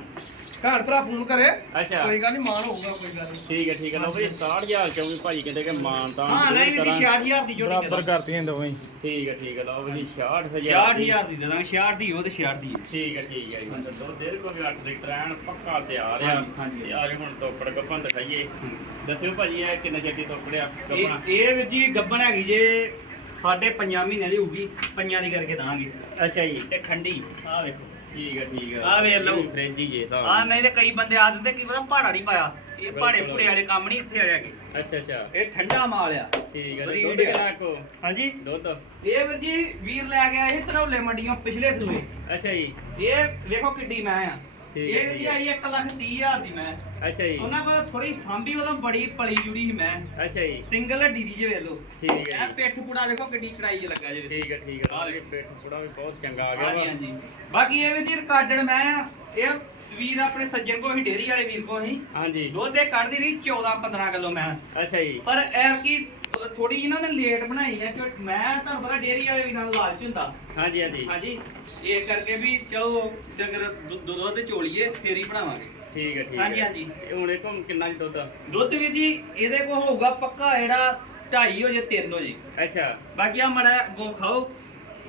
ਭੈਣ ਭਰਾ ਫੋਨ ਕਰੇ। ਅੱਛਾ। ਕੋਈ ਗੱਲ ਨਹੀਂ ਮਾਨ ਹੋਊਗਾ ਕੋਈ ਗੱਲ ਨਹੀਂ ਠੀਕ ਹੈ ਠੀਕ ਹੈ। ਲਓ ਬਈ 67000 ਚੋਂ ਵੀ ਭਾਜੀ ਕਹਿੰਦੇ ਕਿ ਮਾਨਤਾਨ ਹਾਂ ਨਹੀਂ ਵੀਰ ਜੀ 68000 ਦੀ ਦੇ ਬਰਾਬਰ ਕਰਤੀਆਂ ਦੋਵੇਂ। ਠੀਕ ਹੈ ਠੀਕ ਹੈ। ਲਓ ਬਈ 66000 68000 ਦੀ। ਦੇ ਦਾਂਗੇ 66 ਦੀ ਉਹ ਤੇ 66 ਦੀ ਇਹ। ਠੀਕ ਹੈ ਠੀਕ ਹੈ ਜੀ। ਦੋ ਡੇਢ ਕੋ ਵੀ 8 ਲੀਟਰ ਐਨ ਪੱਕਾ ਤਿਆਰ ਆ। ਹਾਂਜੀ। ਤੇ ਆ ਜੀ ਹੁਣ ਤੋਪੜ ਗੱਪਾਂ ਦਿਖਾਈਏ। ਦੱਸਿਓ ਭਾਜੀ ਇਹ ਕਿੰਨੇ ਚਿਰ ਦੀ ਤੋਪੜਿਆ ਗੱਪਣਾ ਇਹ ਇਹ ਵੀਰ ਜੀ ਗੱਬਣ ਹੈਗੀ ਜੇ ਸਾਡੇ ਪੰਜਾਂ ਮਹੀਨਿਆਂ ਦੀ ਹੋਊਗੀ ਪੰਜਾਂ ਦੀ ਕਰਕੇ ਦਾਂਗੇ। ਅੱਛਾ ਜੀ। ਤੇ ਠੰਡੀ। ਆ ਵੇਖੋ। ਠੀਕ ਹੈ ਠੀਕ ਹੈ ਆਹ ਵੇਖ ਲਓ। ਫ੍ਰਿਜ ਹੀ ਜੇ ਹਿਸਾਬ ਆ ਨਹੀਂ ਤੇ ਕਈ ਬੰਦੇ ਆ ਦਿੰਦੇ ਕੀ ਪਤਾ ਪਹਾੜਾ ਨਹੀਂ ਪਾਇਆ। ਇਹ ਪਹਾੜੇ ਬਿਲਕੁਲ। ਪੁੜੇ ਵਾਲੇ ਕੰਮ ਨਹੀਂ ਇੱਥੇ ਆਇਆ ਕਿ। ਅੱਛਾ ਅੱਛਾ। ਇਹ ਠੰਡਾ ਮਾਲ ਆ। ਠੀਕ ਹੈ ਤੇ ਬਰੀਡ ਦੁੱਧ ਆ। ਕਿੰਨਾ ਕੋ? ਹਾਂਜੀ। ਦੁੱਧ? ਇਹ ਵੀਰ ਜੀ ਵੀਰ ਲੈ ਗਿਆ ਇਹ ਮੰਡੀਆਂ ਪਿਛਲੇ ਸੂਏ। ਅੱਛਾ ਜੀ। ਇਹ ਵੇਖੋ ਕਿੱਡੀ ਮੈਂ ਆ। ਠੀਕ ਇਹ ਜੀ। ਆਈ 1 ਲੱਖ 30 ਹਜ਼ਾਰ ਦੀ ਮੈਂ। ਅੱਛਾ ਜੀ। ਉਹਨਾਂ ਕੋਲ ਥੋੜੀ ਸਾਂਭੀ ਉਹਦਾ ਬੜੀ ਪਲੀ ਜੁੜੀ ਸੀ ਮੈਂ। ਅੱਛਾ ਜੀ। ਸਿੰਗਲ ਹੱਡੀ ਦੀ ਜੇ ਵੇਖ ਲਓ। ਠੀਕ ਹੈ ਇਹ ਜੀ। ਪਿੱਠ ਪੁੜਾ ਵੇਖੋ ਕਿੱਡੀ ਚੜਾਈ ਚ ਲੱਗਾ ਜੇ। ਠੀਕ ਹੈ ਠੀਕ ਹੈ। ਆਹ ਇਹ ਪੇਟ ਪੂੜਾ ਵੀ ਬਹੁਤ ਚੰਗਾ ਆ ਗਿਆ ਹਾਂਜੀ ਬਾਕੀ ਇਹ ਵੀ ਜੀ ਰਿਕਾਰਡਡ ਮੈਂ ਇਹ ਵੀਰ ਆਪਣੇ ਸੱਜਣ ਕੋ ਹੀ ਡੇਰੀ ਵਾਲੇ ਵੀਰ ਕੋ ਹੀ ਹਾਂਜੀ। ਦੁੱਧ ਇਹ ਕੱਢਦੀ ਰਹੀ 14 15 ਕਿਲੋ ਮੈਂ। ਅੱਛਾ ਜੀ। ਪਰ ਐਰ ਕੀ ਥੋੜੀ ਇਹਨਾਂ ਨੇ ਲੇਟ ਬਣਾਈ ਹੈ ਕਿ ਮੈਂ ਤੁਹਾਨੂੰ ਪਤਾ ਡੇਰੀ ਵਾਲੇ ਵੀ ਨਾਲ ਲਾਲਚ ਹੁੰਦਾ। ਹਾਂਜੀ ਹਾਂਜੀ। ਹਾਂਜੀ। ਇਹ ਕਰਕੇ ਵੀ ਚਲੋ ਜੇਕਰ ਦੁੱਧ ਚੋਲੀਏ ਫੇਰ ਹੀ ਬਣਾਵਾਂਗੇ। ਠੀਕ ਹੈ ਠੀਕ ਹਾਂਜੀ, ਹਾਂਜੀ। ਹੁਣ ਇਹ ਕੋਲ ਕਿੰਨਾ ਜੀ ਦੁੱਧ ਆ? ਦੁੱਧ ਵੀ ਜੀ ਇਹਦੇ ਕੋ ਹੋਊਗਾ ਪੱਕਾ ਜਿਹੜਾ 2.5 ਹੋ ਜੇ 3 ਹੋ ਜੇ। ਅੱਛਾ। ਬਾਕੀ ਆ ਮੜਾ ਗੋ ਖਾਓ।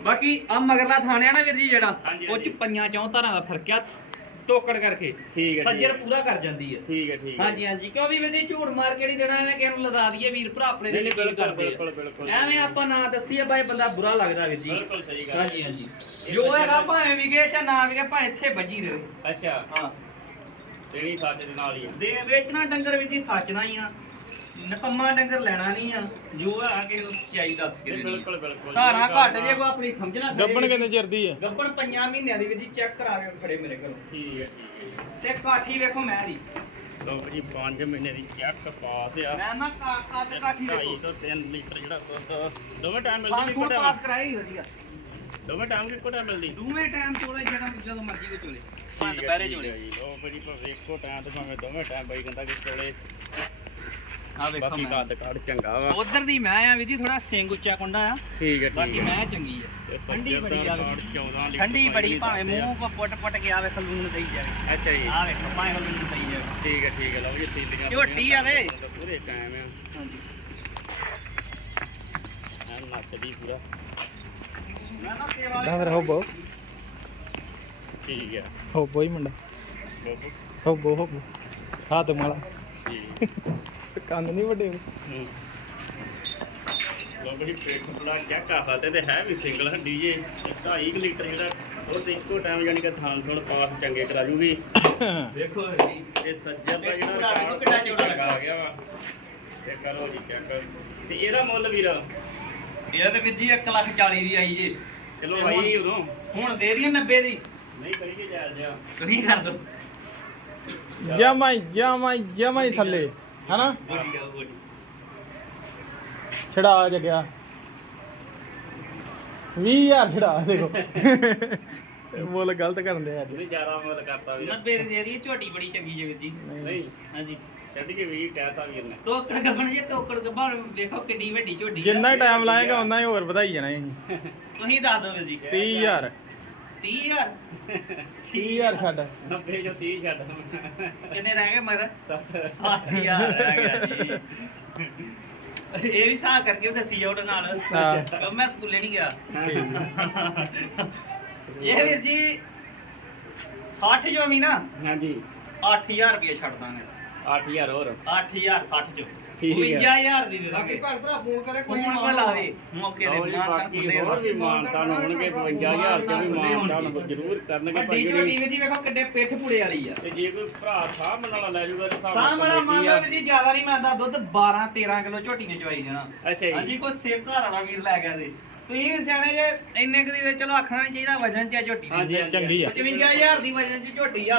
ਬਾਕੀ ਆ ਮਗਰਲਾ ਥਾਣਿਆ ਨਾ ਵੀਰ ਜੀ ਜਿਹੜਾ ਉਹ ਚ। ਪੰਜਾਂ ਚੌਂ ਧਾਰਾਂ ਦਾ ਫ਼ਰਕ ਆ। ਤੋਕੜ ਕਰਕੇ। ਠੀਕ ਹੈ ਸੱਜਰ। ਪੂਰਾ ਕਰ ਜਾਂਦੀ ਹੈ। ਠੀਕ ਹੈ ਠੀਕ ਹੈ। ਹਾਂਜੀ ਹਾਂਜੀ। ਕਿਉਂ ਵੀ ਜੀ ਝੂਠ ਮਾਰ ਕੇ ਨਹੀਂ ਦੇਣਾ ਐਵੇਂ ਕਿਸੇ ਨੂੰ ਲਦਾ ਦਈਏ ਵੀਰ ਭਰਾ ਆਪਣੇ ਦੇ ਬਿਲਕੁਲ। ਬਿਲਕੁਲ ਬਿਲਕੁਲ। ਐਵੇਂ ਆਪਾਂ ਨਾ ਦੱਸੀਏ ਬਾਈ ਬੰਦਾ ਬੁਰਾ ਲੱਗਦਾ ਵੀਰ ਜੀ। ਬਿਲਕੁਲ ਸਹੀ ਗੱਲ ਹਾਂਜੀ। ਹਾਂਜੀ। ਜੋ ਹੈਗਾ ਭਾਵੇਂ ਵਿਗੇ ਜਾਂ ਨਾ ਵਿਗੇ ਭਾਵੇਂ ਇੱਥੇ ਵੱਜੀ ਰਹੇ। ਅੱਛਾ। ਹਾਂ। ਤੇਰੀ ਸੱਚ ਦੇ ਨਾਲ ਹੀ ਦੇ ਵੇਚਣਾ ਡੰਗਰ ਵਿੱਚ ਹੀ ਸੱਚਣਾ ਹੀ ਆ। ਨਕੰਮਾ ਡੰਗਰ ਲੈਣਾ ਨਹੀਂ ਆ। ਜੋ ਹੈ ਕਿਸੇ ਨੂੰ ਸੱਚਾਈ ਦੱਸ ਕੇ ਨਹੀਂ, ਦੇਣੀ ਬਿਲਕੁਲ ਬਿਲਕੁਲ। ਧਾਰਾਂ ਘੱਟ ਜੇ ਕੋ ਆਪਣੀ ਸਮਝਣਾ ਖੜੇ ਗੱਬਣ ਕਿੰਨੇ ਚਿਰ ਦੀ ਹੈ ਗੱਬਣ ਪੰਜਾਂ ਮਹੀਨਿਆਂ ਦੀ ਵੀ ਜੀ ਚੈੱਕ ਕਰਾ ਕੇ ਖੜੇ ਮੇਰੇ ਕੋਲ। ਠੀਕ ਹੈ ਠੀਕ ਹੈ। ਤੇ ਕਾਠੀ ਵੇਖੋ ਮੈਂ ਦੀ। ਲੋ ਜੀ 5 ਮਹੀਨੇ ਦੀ ਚੈੱਕ ਪਾਸ ਆ। ਮੈਂ ਨਾ ਕਾ- ਕੱਦ ਕਾਠੀ ਢਾਈ ਵੇਖੋ। ਤੋਂ 3 ਲੀਟਰ ਜਿਹੜਾ ਦੁੱਧ ਦੋਵੇਂ ਟਾਈਮ ਮਿਲਦੀ ਥੋੜਾ ਇੱਕੋ ਪਾਸ ਟਾਈਮ ਕਰਾਈ ਵਧੀਆ ਦੋਵੇਂ ਟਾਈਮ ਇੱਕੋ ਟਾਈਮ ਮਿਲਦੀ। ਦੋਵੇਂ ਟਾਈਮ ਚੋਲੇ ਜਦੋਂ ਜਦੋਂ ਮਰਜ਼ੀ ਦੇ ਚੋਲੇ। ਪੰਜ ਠੀਕ ਚੋਲੇ ਜੀ। ਲੋ ਭਾਜੀ ਭਾਵੇਂ ਇੱਕੋ ਟਾਈਮ ਤੇ ਭਾਵੇਂ ਦੋਵੇਂ ਟਾਈਮ ਬਾਈ ਕਹਿੰਦਾ ਕਿ ਚੋਲੇ। ਆ ਵੇਖੋ ਬਾਕੀ ਮੈਂ। ਕੱਦ ਕਾੜ ਚੰਗਾ ਵਾ। ਉਧਰ ਦੀ ਮੈਂ ਆ ਵੀ ਜੀ ਥੋੜਾ ਸਿੰਘ ਉੱਚਾ ਕੁੰਡਾ ਆ। ਠੀਕ ਹੈ ਬਾਕੀ ਠੀਕ ਹੈ। ਮੈਂ ਚੰਗੀ ਆ। ਠੰਡੀ ਬੜੀ ਆ ਵੇਖੋ। 14 ਲੀਟਰ ਠੰਡੀ ਪਾਣੀ ਬੜੀ ਵੀ ਭਾਵੇਂ ਦੱਸਦੇ ਆ। ਮੂੰਹ ਕੋ ਪੁੱਟ ਪੁੱਟ ਕੇ ਆਵੇ ਖਲੂਣ ਦੇਈ ਜਾਵੇ। ਅੱਛਾ ਜੀ। ਆ ਵੇਖੋ ਭਾਵੇਂ ਖਲੂਣ ਦੇਈ ਜਾਵੇ। ਠੀਕ ਹੈ ਠੀਕ ਹੈ। ਲਓ ਜੀ ਸੀਲੀਆਂ ਝੋਟੀ ਆ ਵੇ। ਪੂਰੇ ਕਾਇਮ ਆ। ਹਾਂਜੀ। ਐਨ ਨੱਚਦੀ ਪੂਰਾ। ਮੈਂ ਨਾ ਸੇਵਾ ਡੰਗਰ ਹੋਬੋ। ਠੀਕ ਹੈ। ਹੋਬੋ ਹੀ ਮੁੰਡਾ। ਬੱਬੂ ਹੋਬੋ ਹੋਬੋ। ਹੱਥ ਮਾਲਾ ਕੰਨ ਨਹੀਂ ਵੱਡੇ ਹੂੰ। ਲੋ ਬੜੀ ਪੇਟ ਪੂਰਾ ਚੈੱਕ ਕਰ ਸਕਦੇ ਤੇ ਹੈ ਵੀ ਸਿੰਗਲ ਹੱਡੀ ਜੇ। 2.5 ਲੀਟਰ ਜਿਹੜਾ ਉਹ ਤੇ ਇੱਕੋ ਟਾਈਮ ਯਾਨੀ ਕਿ ਥਾਂ ਥੋੜ ਪਾਸ ਚੰਗੇ ਕਰਾ ਜੂਗੀ। ਵੇਖੋ ਜੀ ਇਹ ਸੱਜਰ ਦਾ ਜਿਹੜਾ ਰਿਕਾਰਡ ਕਿੱਡਾ ਚੌੜਾ ਲਗਾ ਗਿਆ ਵਾ। ਤੇ ਕਰੋ ਜੀ ਚੈੱਕ ਤੇ ਇਹਦਾ ਮੁੱਲ ਵੀਰ? ਇਹ ਤੇ ਵੀਰ ਜੀ 1 ਲੱਖ 40 ਦੀ ਆਈ ਜੇ। ਚਲੋ ਆਈ ਉਦੋਂ। ਹੁਣ ਦੇ ਰਹੀ 90 ਦੀ। ਨਹੀਂ ਕਰੀਏ ਜਾਇਜ਼ ਜਿਹਾ ਤੁਸੀਂ ਕਰ ਦੋ। ਜਮਾ ਜਮਾ ਜਮਾ ਹੀ ਥੱਲੇ ਹਨਾ? ਛੜਾ ਜਗਿਆ। 20000 ਛੜਾ ਦੇਖੋ। ਮੁੱਲ ਗਲਤ ਕਰਨ ਦੇ ਅੱਜ। ਨਹੀਂ ਜ਼ਿਆਦਾ ਮੁੱਲ ਕਰਤਾ ਵੀਰ 90 ਦੀ ਦੇ ਰਹੀ ਝੋਟੀ ਬੜੀ ਚੰਗੀ ਜੇ ਵੀਰ ਜੀ ਨਹੀਂ। ਹਾਂਜੀ। ਛੱਡ ਕੇ ਵੀ ਕਹਿਤਾ ਵੀਰ ਨੇ ਤੋਕੜ ਗੱਬਣ ਜੇ ਤੋਕੜ ਵੱਡੀ ਝੋਟੀ ਆ। ਜਿੰਨਾ ਟਾਈਮ ਲਾਏਗਾ ਉਨਾ ਹੀ ਹੋਰ ਵਧਾਈ ਜਾਣਾ ਅਸੀਂ ਤੁਸੀਂ ਦੱਸ ਦਿਓ ਵੀਰ ਜੀ। 30000 30000 30000 ਛੱਡ 90 ਜੋ 30 ਛੱਡ ਕਿੰਨੇ ਰਹਿ ਗਏ ਮਗਰ? 60000 ਰਹਿ ਗਿਆ ਜੀ। ਇਹ ਵੀ ਸਾਹ ਕਰਕੇ ਵੀ ਦੱਸੀ ਜਾ ਉਹਦੇ ਨਾਲ। ਮੈਂ ਸਕੂਲੇ ਨਹੀਂ ਗਿਆ? ਇਹ ਵੀਰ ਜੀ 60 ਜੋ ਵੀ ਨਾ ਹਾਂਜੀ। 8000 ਰੁਪਏ ਛੱਡ ਦਾਂਗੇ। 8000 ਹੋਰ। 8000 60 ਚੋ। ਠੀਕ ਹੈ। 52000 ਦੀ ਦੇ ਬਾਕੀ ਦਾਂਗੇ ਭੈਣ ਭਰਾ ਫੋਨ ਕਰੇ ਕੋਈ ਕੋਈ ਨਾ। ਲਾਵੇ ਮੌਕੇ ਦੇ ਜੀ, ਮਾਨਤਾਨ ਬਾਕੀ ਹੋਰ ਵੀ ਮਾਨਤਾਨ ਹੋਣਗੇ 52000 ਤੇ ਵੀ ਮਾਨਤਾਨ ਜ਼ਰੂਰ ਕਰਨਗੇ ਵੱਡੀ ਭਾਈ ਝੋਟੀ ਵੀਰ ਜੀ ਵੇਖੋ ਕਿੱਡੇ ਪਿੱਠ ਪੁੜੇ ਵਾਲੀ ਆ। ਤੇ ਜੇ ਕੋਈ ਭਰਾ ਸਾਹਮਣੇ ਵਾਲਾ ਲੈ ਜੂਗਾ ਤੇ ਹਿਸਾਬ ਸਾਹ ਵਾਲਾ ਮੰਨ ਲਓ। ਵੀਰ ਜੀ ਜ਼ਿਆਦਾ ਨਹੀਂ ਮੰਨਦਾ ਦੁੱਧ 12 13 ਕਿਲੋ ਝੋਟੀ ਨੇ ਚਵਾਈ ਜਾਣਾ। ਅੱਛਾ ਜੀ। ਹਾਂਜੀ ਕੋਈ ਸੇਬ ਘਰ ਵਾਲਾ ਵੀਰ ਲੈ ਗਿਆ ਤੇ। ਤੁਸੀਂ ਵੀ ਸਿਆਣੇ ਜੇ ਇੰਨੇ ਕੁ ਦੀ ਤੇ ਚਲੋ ਆਖਣਾ ਨਹੀਂ ਚਾਹੀਦਾ ਵਜਨ ਚ ਆ ਝੋਟੀ ਦੀ। ਹਾਂਜੀ, ਚੰਗੀ ਆ। 55000 ਦੀ ਵਜਨ ਚ ਝੋਟੀ ਆ।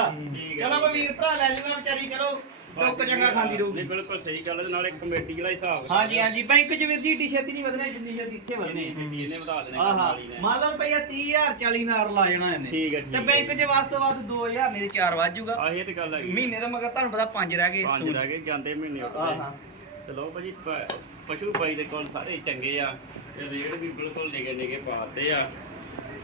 ਚਲੋ ਕੋਈ ਵੀਰ ਭਰਾ ਲੈ ਜੂਗਾ ਵਿਚਾਰੀ ਚਲੋ। ਟੁੱਕ ਚੰਗਾ ਖਾਂਦੀ ਰਹੂਗੀ। ਬਿਲਕੁਲ ਸਹੀ ਗੱਲ ਹੈ ਨਾਲੇ ਕਮੇਟੀ ਵਾਲਾ ਹਿਸਾਬ ਹਾਂਜੀ ਹਾਂਜੀ। ਬੈਂਕ ਚ ਵੀਰ ਜੀ ਏਡੀ ਛੇਤੀ ਨਹੀਂ ਵਧਣਾ ਜਿੰਨੀ ਛੇਤੀ ਇੱਥੇ ਵਧਣੀ। ਇਹਨੇ ਇਹਨੇ ਵਧਾ ਦੇਣੇ ਕੰਮ ਆਹਾ ਵਾਲੀ ਨੇ। ਮੰਨ ਲਓ ਰੁਪਈਆ 30000 40 ਨਾਰ ਲਾ ਜਾਣਾ ਇਹਨੇ। ਠੀਕ ਹੈ, ਠੀਕ ਤੇ ਹੈ। ਬੈਂਕ ਚ ਵੱਧ ਤੋਂ ਵੱਧ 2000 ਮੇਰੇ 4 ਵੱਜ ਜਾਊਗਾ। ਆਹ ਇਹ ਤੇ ਗੱਲ ਹੈਗੀ। ਮਹੀਨੇ ਦਾ ਮਗਰ ਤੁਹਾਨੂੰ ਪਤਾ 5 ਰਹਿ ਗਏ। ਪੰਜ। ਰਹਿ ਗਏ ਜਾਂਦੇ ਮਹੀਨੇ ਆਹਾ। ਉੱਤੇ ਚਲੋ ਭਾਜੀ ਪ- ਪਸ਼ੂ ਭਾਈ ਦੇ ਕੋਲ ਸਾਰੇ ਚੰਗੇ ਆ। ਤੇ ਰੇਟ ਵੀ ਬਿਲਕੁਲ ਨਿਗੇ ਨਿਗੇ ਪਾਤੇ ਆ।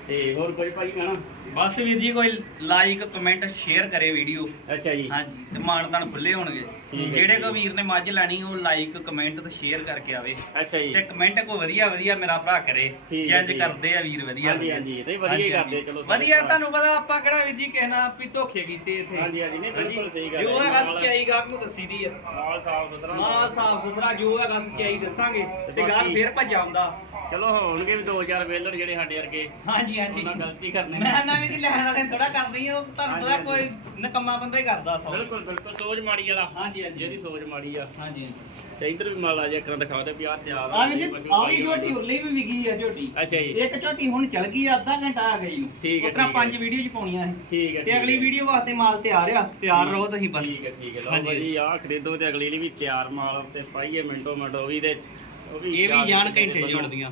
ਤੇ ਹੋਰ ਕੋਈ ਭਾਈ ਕਹਿਣਾ? ਬਸ ਵੀਰ ਜੀ ਕੋਈ ਲਾਈਕ ਕਮੈਂਟ ਸ਼ੇਅਰ ਕਰੇ ਵੀਡੀਓ ਅੱਛਾ ਜੀ। ਹਾਂਜੀ ਤੇ ਮਾਨਦਾਨ ਖੁੱਲੇ ਹੋਣਗੇ। ਜਿਹੜੇ ਕੋ। ਵੀਰ ਨੇ ਮੱਝ ਲੈਣੀ ਉਹ ਲਾਈਕ ਕਮੈਂਟ ਤੇ ਸ਼ੇਅਰ ਕਰਕੇ ਆਵੇ। ਅੱਛਾ ਜੀ। ਤੇ ਕਮੈਂਟ ਕੋ ਵਧੀਆ ਵਧੀਆ ਮੇਰਾ ਭਰਾ ਕਰੇ। ਜੰਜ। ਕਰਦੇ ਆ ਵੀਰ ਵਧੀਆ ਹਾਂਜੀ, ਹਾਂਜੀ, ਤਾਂ ਵਧੀਆ ਹੀ। ਕਰਦੇ, ਚਲੋ ਵਧੀਆ। ਤੁਹਾਨੂੰ ਪਤਾ ਆਪਾਂ ਕਿਹੜਾ ਵੀਰ ਜੀ ਨਾਲ ਵੀ ਧੋਖੇ ਕੀਤੇ ਇੱਥੇ। ਹਾਂਜੀ, ਹਾਂਜੀ, ਨਹੀਂ, ਬਿਲਕੁਲ ਸਹੀ ਗੱਲ ਜੋ ਹੈ। ਹੈਗਾ ਸੱਚਾਈ ਗਾਹਕ ਨੂੰ ਦੱਸੀ ਦੀ ਆ। ਮਾਲ ਸਾਫ਼ ਸੁਥਰਾ। ਮਾਲ ਸਾਫ਼ ਸੁਥਰਾ ਜੋ ਹੈਗਾ ਸੱਚਾਈ ਦੱਸਾਂਗੇ ਤੇ ਗਾਹਕ ਫੇਰ ਭੱਜ ਆਉਂਦਾ। ਚਲੋ ਹੋਣਗੇ ਵੀ ਦੋ ਚਾਰ ਵੇਲੜ ਜਿਹੜੇ ਸਾਡੇ ਵਰਗੇ। ਹਾਂਜੀ ਹਾਂਜੀ। ਗਲਤੀ ਕਰਨੇ ਮੈਂ ਨਾ ਵੀ ਜੀ ਲੈਣ ਵਾਲੇ ਥੋੜਾ ਕਰਨੀ ਉਹ ਤੁਹਾਨੂੰ ਪਤਾ ਕੋਈ ਨਕਮਾ ਬੰਦਾ ਹੀ ਕਰਦਾ ਸੌ। ਬਿਲਕੁਲ ਬਿਲਕੁਲ ਸੋਚ ਮਾੜੀ ਵਾਲਾ। ਹਾਂਜੀ ਹਾਂਜੀ। ਜਿਹਦੀ ਸੋਚ ਮਾੜੀ ਆ। ਹਾਂਜੀ ਤੇ ਇੱਧਰ ਵੀ ਮਾਲ ਆ ਜਾ ਕਰਾਂ ਦਿਖਾ ਦੇ ਵੀ ਆਹ ਤਿਆਰ ਆ ਜੀ ਆ ਵੀ ਹੋਣਾ। ਝੋਟੀ ਉਰਲੀ ਵੀ ਵਿਕੀ ਆ ਝੋਟੀ। ਅੱਛਾ ਜੀ। ਇੱਕ ਝੋਟੀ ਹੁਣ ਚੱਲ ਗਈ ਆ, ਅੱਧਾ ਘੰਟਾ ਆ ਗਈ ਨੂੰ ਠੀਕ ਹੈ, ਉਤਰਾ। ਪੰਜ ਵੀਡੀਓ ਚ ਪਾਉਣੀਆਂ ਸੀ। ਠੀਕ ਹੈ ਤੇ ਅਗਲੀ। ਵੀਡੀਓ ਵਾਸਤੇ ਮਾਲ ਤਿਆਰ ਆ ਤਿਆਰ ਰਹੋ ਤੁਸੀਂ ਬਸ। ਠੀਕ ਹੈ ਠੀਕ ਹੈ। ਲਓ। ਭਾਜੀ ਆਹ ਖਰੀਦੋ ਤੇ ਅਗਲੀ ਲਈ ਵੀ ਤਿਆਰ ਮਾਲ ਤੇ ਪਾਈਏ ਮਿੰਟੋ ਮਿੰਟ ਉਹ ਵੀ ਤੇ ਉਹ ਇਹ ਵੀ ਜਾਣ ਘੰਟੇ। ਜੁੜਦੀਆਂ।